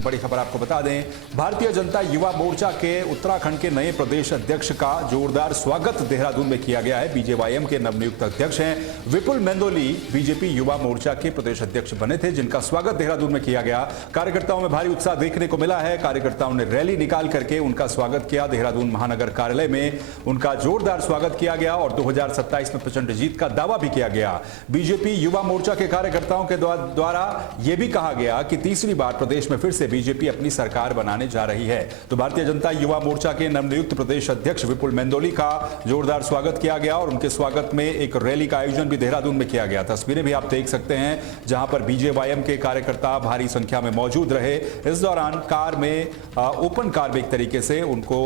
बड़ी खबर आपको बता दें, भारतीय जनता युवा मोर्चा के उत्तराखंड के नए प्रदेश अध्यक्ष का जोरदार स्वागत देहरादून में किया गया है। बीजेवाईएम के नवनियुक्त अध्यक्ष हैं विपुल मेंदोली बीजेपी युवा मोर्चा के प्रदेश अध्यक्ष बने थे, जिनका स्वागत देहरादून में किया गया। कार्यकर्ताओं में भारी उत्साह देखने को मिला है। कार्यकर्ताओं ने रैली निकाल करके उनका स्वागत किया। देहरादून महानगर कार्यालय में उनका जोरदार स्वागत किया गया और 2027 में प्रचंड जीत का दावा भी किया गया। बीजेपी युवा मोर्चा के कार्यकर्ताओं के द्वारा यह भी कहा गया कि तीसरी बार प्रदेश में फिर से बीजेपी अपनी सरकार बनाने जा रही है। तो भारतीय जनता युवा मोर्चा के नवनियुक्त प्रदेश अध्यक्ष विपुल मेंदोली का जोरदार स्वागत किया गया और उनके स्वागत में एक रैली का आयोजन भी देहरादून में किया गया। तस्वीरें भी आप देख सकते हैं, जहां पर बीजेवाईएम के कार्यकर्ता भारी संख्या में मौजूद रहे। इस दौरान कार में ओपन कार में एक तरीके से उनको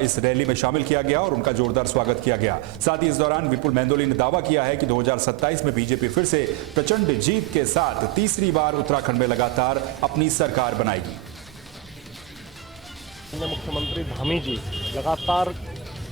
इस रैली में शामिल किया गया और उनका जोरदार स्वागत किया गया। साथ ही इस दौरान विपुल मेंदोली ने दावा किया है कि 2027 में बीजेपी फिर से प्रचंड जीत के साथ तीसरी बार उत्तराखंड में लगातार अपनी सरकार बनाएगी। मुख्यमंत्री धामी जी लगातार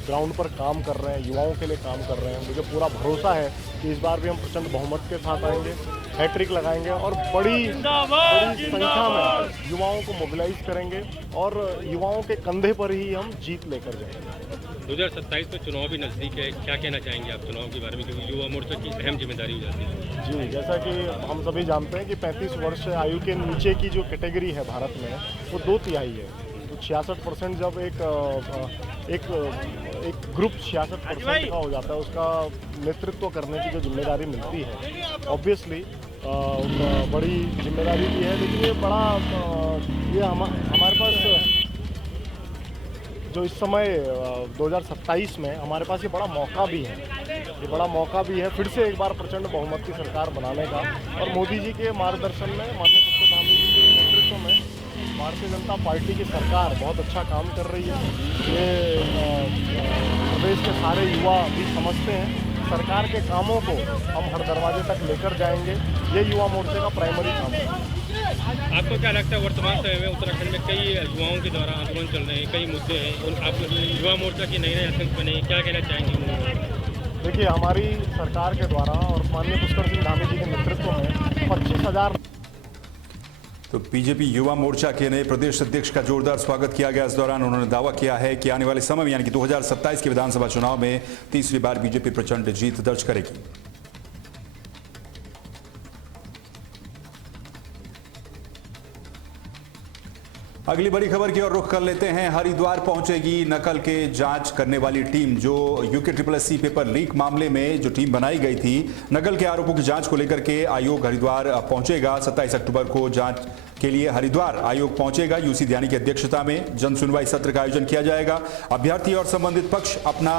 ग्राउंड पर काम कर रहे हैं, युवाओं के लिए काम कर रहे हैं। मुझे पूरा भरोसा है कि इस बार भी हम प्रचंड बहुमत के साथ आएंगे, हैट्रिक लगाएंगे और बड़ी संख्या में युवाओं को मोबिलाइज करेंगे और युवाओं के कंधे पर ही हम जीत लेकर जाएंगे। 2027 में चुनाव भी नजदीक है, क्या कहना चाहेंगे आप चुनाव के बारे में, क्योंकि युवा मोर्चा की अहम जिम्मेदारी हो जाती है? जी, जैसा कि हम सभी जानते हैं कि 35 वर्ष आयु के नीचे की जो कैटेगरी है भारत में, वो 2/3 है। तो 66% जब एक ग्रुप 66% का हो जाता है, उसका नेतृत्व करने की जो जिम्मेदारी मिलती है, ऑब्वियसली बड़ी जिम्मेदारी भी है। लेकिन ये बड़ा ये हमारे पास जो इस समय 2027 में हमारे पास ये बड़ा मौका भी है, ये बड़ा मौका भी है फिर से एक बार प्रचंड बहुमत की सरकार बनाने का। और मोदी जी के मार्गदर्शन में, माननीय पुष्कर धामी जी के नेतृत्व में भारतीय जनता पार्टी की सरकार बहुत अच्छा काम कर रही है। ये प्रदेश के सारे युवा भी समझते हैं। सरकार के कामों को हम हर दरवाजे तक लेकर जाएंगे, ये युवा मोर्चे का प्राइमरी काम है। आपको क्या लगता है वर्तमान समय में उत्तराखंड में कई युवाओं के द्वारा आंदोलन चल रहे हैं, कई मुद्दे हैं, और आप युवा मोर्चा की नए अध्यक्ष बने, क्या कहना चाहेंगे? देखिए, हमारी सरकार के द्वारा और माननीय पुष्कर सिंह धामी जी के नेतृत्व में 25,000 तो बीजेपी युवा मोर्चा के नए प्रदेश अध्यक्ष का जोरदार स्वागत किया गया। इस दौरान उन्होंने दावा किया है कि आने वाले समय में यानी कि 2027 के विधानसभा चुनाव में तीसरी बार बीजेपी प्रचंड जीत दर्ज करेगी। अगली बड़ी खबर की ओर रुख कर लेते हैं। हरिद्वार पहुंचेगी नकल के जांच करने वाली टीम। जो UKSSC पेपर लीक मामले में जो टीम बनाई गई थी, नकल के आरोपों की जांच को लेकर के आयोग हरिद्वार पहुंचेगा। 27 अक्टूबर को जांच के लिए हरिद्वार आयोग पहुंचेगा। यूसी ध्यानी की अध्यक्षता में जन सुनवाई सत्र का आयोजन किया जाएगा। अभ्यर्थी और संबंधित पक्ष अपना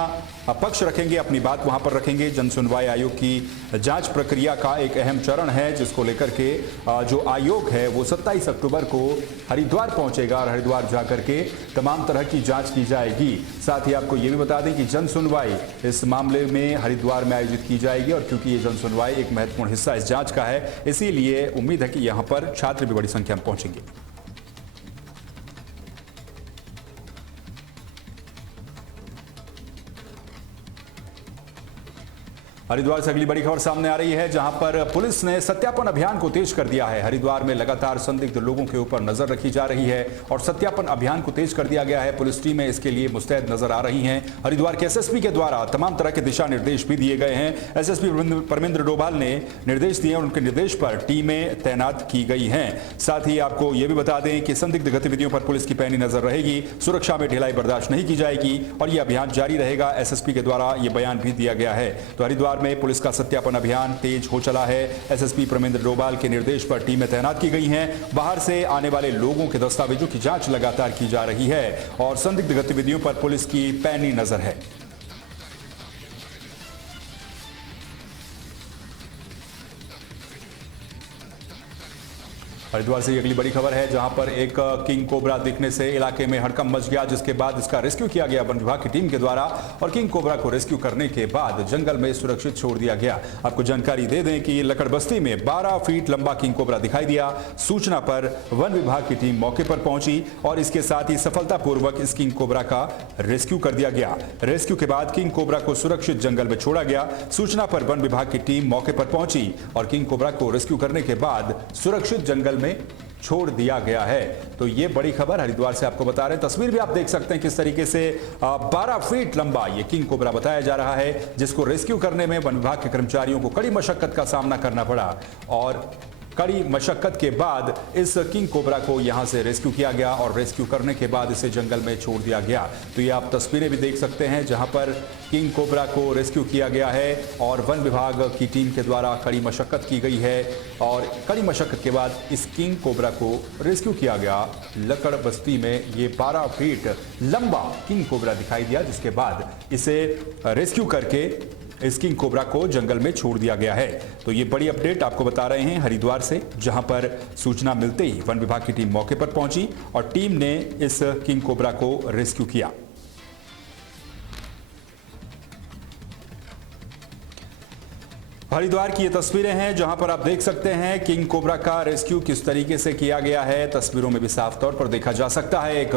पक्ष रखेंगे, अपनी बात वहां पर रखेंगे। जन सुनवाई आयोग की जांच प्रक्रिया का एक अहम चरण है, जिसको लेकर के जो आयोग है वो 27 अक्टूबर को हरिद्वार पहुंचेगा और हरिद्वार जाकर के तमाम तरह की जांच की जाएगी। साथ ही आपको ये भी बता दें कि जन सुनवाई इस मामले में हरिद्वार में आयोजित की जाएगी और क्योंकि ये जन सुनवाई एक महत्वपूर्ण हिस्सा इस जांच का है, इसीलिए उम्मीद है कि यहां पर छात्र भी बड़ी संख्या में पहुंचेंगे। हरिद्वार से अगली बड़ी खबर सामने आ रही है, जहां पर पुलिस ने सत्यापन अभियान को तेज कर दिया है। हरिद्वार में लगातार संदिग्ध लोगों के ऊपर नजर रखी जा रही है और सत्यापन अभियान को तेज कर दिया गया है। पुलिस टीमें इसके लिए मुस्तैद नजर आ रही हैं। हरिद्वार के SSP के द्वारा तमाम तरह के दिशा निर्देश भी दिए गए हैं। SSP परमेंद्र डोभाल ने निर्देश दिए और उनके निर्देश पर टीमें तैनात की गई हैं। साथ ही आपको यह भी बता दें कि संदिग्ध गतिविधियों पर पुलिस की पैनी नजर रहेगी। सुरक्षा में ढिलाई बर्दाश्त नहीं की जाएगी और यह अभियान जारी रहेगा। SSP के द्वारा यह बयान भी दिया गया है। तो हरिद्वार में पुलिस का सत्यापन अभियान तेज हो चला है। SSP परमेंद्र डोभाल के निर्देश पर टीमें तैनात की गई हैं। बाहर से आने वाले लोगों के दस्तावेजों की जांच लगातार की जा रही है और संदिग्ध गतिविधियों पर पुलिस की पैनी नजर है। हरिद्वार से अगली बड़ी खबर है, जहां पर एक किंग कोबरा दिखने से इलाके में हड़कंप मच गया, जिसके बाद इसका रेस्क्यू किया गया वन विभाग की टीम के द्वारा और किंग कोबरा को रेस्क्यू करने के बाद जंगल में सुरक्षित छोड़ दिया गया। आपको जानकारी दे दें कि लकड़ बस्ती में 12 फीट लंबा किंग कोबरा दिखाई दिया। सूचना पर वन विभाग की टीम मौके पर पहुंची और इसके साथ ही सफलतापूर्वक इस किंग कोबरा का रेस्क्यू कर दिया गया। रेस्क्यू के बाद किंग कोबरा को सुरक्षित जंगल में छोड़ा गया। सूचना पर वन विभाग की टीम मौके पर पहुंची और किंग कोबरा को रेस्क्यू करने के बाद सुरक्षित जंगल में छोड़ दिया गया है। तो ये बड़ी खबर हरिद्वार से आपको बता रहे हैं। तस्वीर भी आप देख सकते हैं किस तरीके से 12 फीट लंबा ये किंग कोबरा बताया जा रहा है, जिसको रेस्क्यू करने में वन विभाग के कर्मचारियों को कड़ी मशक्कत का सामना करना पड़ा और कड़ी मशक्कत के बाद इस किंग कोबरा को यहां से रेस्क्यू किया गया और रेस्क्यू करने के बाद इसे जंगल में छोड़ दिया गया। तो ये आप तस्वीरें भी देख सकते हैं जहां पर किंग कोबरा को रेस्क्यू किया गया है और वन विभाग की टीम के द्वारा कड़ी मशक्कत की गई है और कड़ी मशक्कत के बाद इस किंग कोबरा को रेस्क्यू किया गया। लकड़ बस्ती में ये 12 फीट लंबा किंग कोबरा दिखाई दिया, जिसके बाद इसे रेस्क्यू करके इस किंग कोबरा को जंगल में छोड़ दिया गया है। तो ये बड़ी अपडेट आपको बता रहे हैं हरिद्वार से, जहां पर सूचना मिलते ही वन विभाग की टीम मौके पर पहुंची और टीम ने इस किंग कोबरा को रेस्क्यू किया। हरिद्वार की ये तस्वीरें हैं जहां पर आप देख सकते हैं किंग कोबरा का रेस्क्यू किस तरीके से किया गया है। तस्वीरों में भी साफ तौर पर देखा जा सकता है एक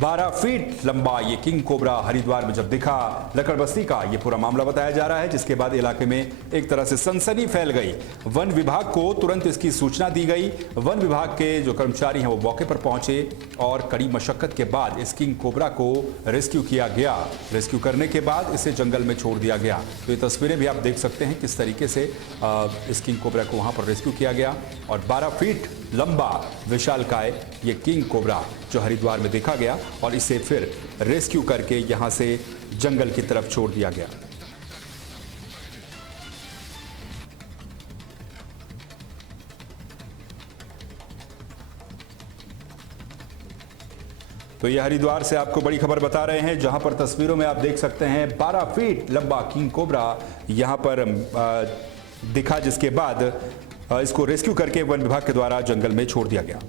12 फीट लंबा ये किंग कोबरा हरिद्वार में जब दिखा। लकड़बस्ती का ये पूरा मामला बताया जा रहा है, जिसके बाद इलाके में एक तरह से सनसनी फैल गई। वन विभाग को तुरंत इसकी सूचना दी गई। वन विभाग के जो कर्मचारी हैं वो मौके पर पहुंचे और कड़ी मशक्कत के बाद इस किंग कोबरा को रेस्क्यू किया गया। रेस्क्यू करने के बाद इसे जंगल में छोड़ दिया गया। तो ये तस्वीरें भी आप देख सकते हैं किस तरीके से इस किंग कोबरा को वहां पर रेस्क्यू किया गया और 12 फीट लंबा विशालकाय ये किंग कोबरा जो हरिद्वार में देखा गया और इसे फिर रेस्क्यू करके यहां से जंगल की तरफ छोड़ दिया गया। तो ये हरिद्वार से आपको बड़ी खबर बता रहे हैं, जहां पर तस्वीरों में आप देख सकते हैं 12 फीट लंबा किंग कोबरा यहां पर दिखा, जिसके बाद इसको रेस्क्यू करके वन विभाग के द्वारा जंगल में छोड़ दिया गया।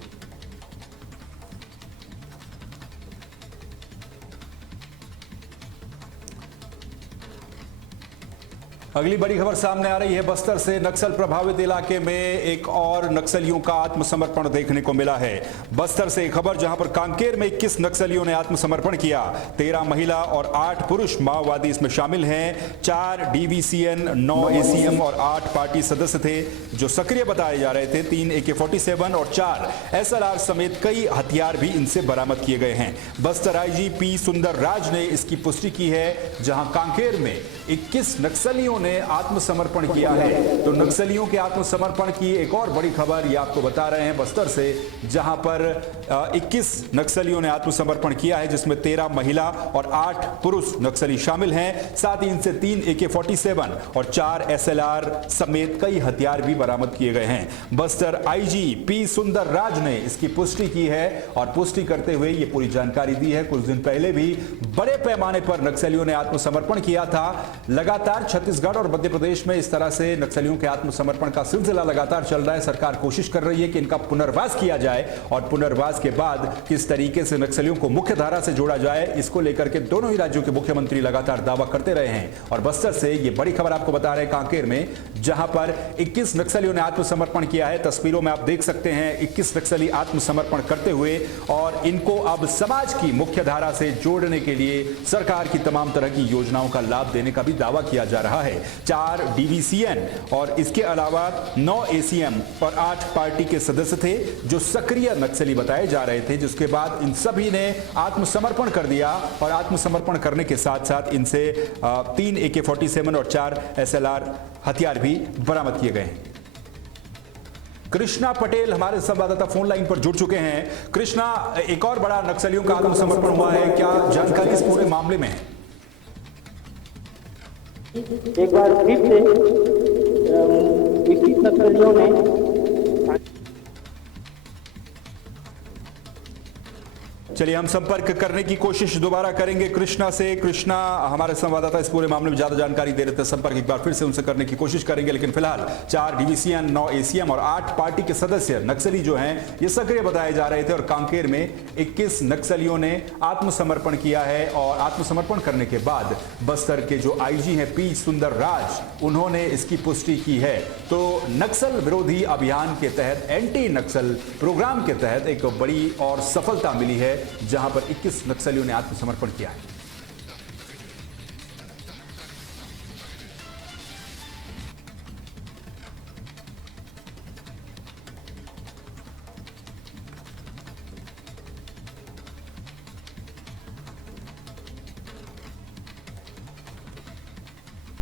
अगली बड़ी खबर सामने आ रही है बस्तर से। नक्सल प्रभावित इलाके में एक और नक्सलियों का आत्मसमर्पण देखने को मिला है। बस्तर से एक खबर जहां पर कांकेर में 21 नक्सलियों ने आत्मसमर्पण किया। 13 महिला और 8 पुरुष माओवादी इसमें शामिल हैं। 4 DVCN, 9 ACM और 8 पार्टी सदस्य थे जो सक्रिय बताए जा रहे थे। 3 AK-47 और 4 SLR समेत कई हथियार भी इनसे बरामद किए गए हैं। बस्तर IG P सुंदर राज ने इसकी पुष्टि की है, जहां कांकेर में 21 नक्सलियों ने आत्मसमर्पण किया है। तो नक्सलियों के आत्मसमर्पण की एक और बड़ी खबर ये आपको बता रहे हैं बस्तर से, जहां पर 21 नक्सलियों ने आत्मसमर्पण किया है, जिसमें 13 महिला और 8 पुरुष नक्सली शामिल हैं। साथ ही इनसे 3 AK-47 और 4 SLR समेत कई हथियार भी बरामद किए गए हैं। बस्तर IG P सुंदर राज ने इसकी पुष्टि की है और पुष्टि करते हुए ये पूरी जानकारी दी है। कुछ दिन पहले भी बड़े पैमाने पर नक्सलियों ने आत्मसमर्पण किया था। लगातार छत्तीसगढ़ और मध्य प्रदेश में इस तरह से नक्सलियों के आत्मसमर्पण का सिलसिला लगातार चल रहा है। सरकार कोशिश कर रही है कि इनका पुनर्वास किया जाए और पुनर्वास के बाद किस तरीके से नक्सलियों को मुख्य धारा से जोड़ा जाए, इसको लेकर के दोनों ही राज्यों के मुख्यमंत्री लगातार दावा करते रहे हैं। और बस्तर से ये बड़ी खबर आपको बता रहे हैं कांकेर में, जहां पर 21 नक्सलियों ने आत्मसमर्पण किया है। तस्वीरों में आप देख सकते हैं 21 नक्सली आत्मसमर्पण करते हुए और इनको अब समाज की मुख्य धारा से जोड़ने के लिए सरकार की तमाम तरह की योजनाओं का लाभ देने का भी दावा किया जा रहा है। 4 DVCN और इसके अलावा 9 ACM और 8 पार्टी के सदस्य थे जो सक्रिय नक्सली बताए जा रहे थे, जिसके बाद इन सभी ने आत्मसमर्पण कर दिया और आत्मसमर्पण करने के साथ साथ इनसे 3 AK-47 और 4 SLR हथियार भी बरामद किए गए हैं। कृष्णा पटेल हमारे संवाददाता फोन लाइन पर जुड़ चुके हैं। कृष्णा, एक और बड़ा नक्सलियों का आत्मसमर्पण हुआ है, क्या जानकारी इस पूरे मामले में है? एक बार फिर से 21 नक्सलियों ने चलिए हम संपर्क करने की कोशिश दोबारा करेंगे कृष्णा से। कृष्णा हमारे संवाददाता इस पूरे मामले में ज्यादा जानकारी दे रहे थे, संपर्क एक बार फिर से उनसे करने की कोशिश करेंगे। लेकिन फिलहाल 4 DVCN, 9 ACM और 8 पार्टी के सदस्य नक्सली जो हैं ये सक्रिय बताए जा रहे थे और कांकेर में 21 नक्सलियों ने आत्मसमर्पण किया है। और आत्मसमर्पण करने के बाद बस्तर के जो IG हैं P सुंदर राज, उन्होंने इसकी पुष्टि की है। तो नक्सल विरोधी अभियान के तहत, एंटी नक्सल प्रोग्राम के तहत एक बड़ी और सफलता मिली है, जहां पर 21 नक्सलियों ने आत्मसमर्पण किया है।